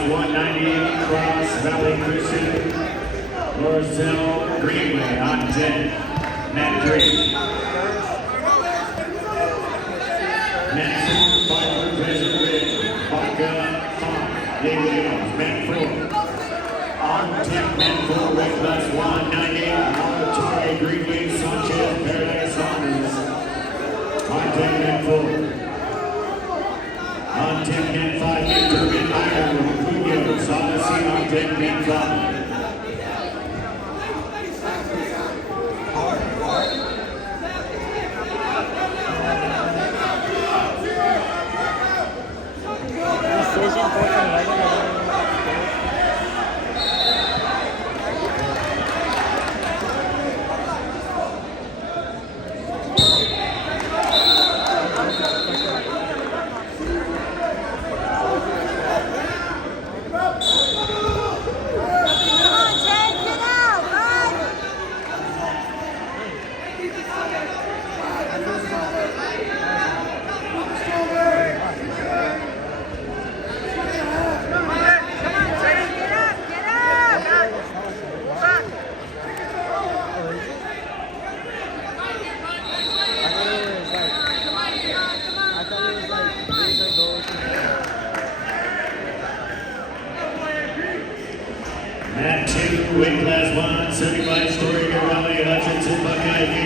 class 190, Cross Valley Christian, Lorzel Greenway on 10, Mat 3. Mat 4, 5 President Ridge, Baca 5, David Jones, Mat 4. On 10, Mat 4, weight class 190, Monterey Greenway, Sanchez, Paradise Saunders. On 10, Mat 4. On 10, Mat 5, Victor Iron, Munoz, Odyssey on 10, Mat 5. Mat 2, weight class 1, 75 story Valley, Hutchinson, Buckeye.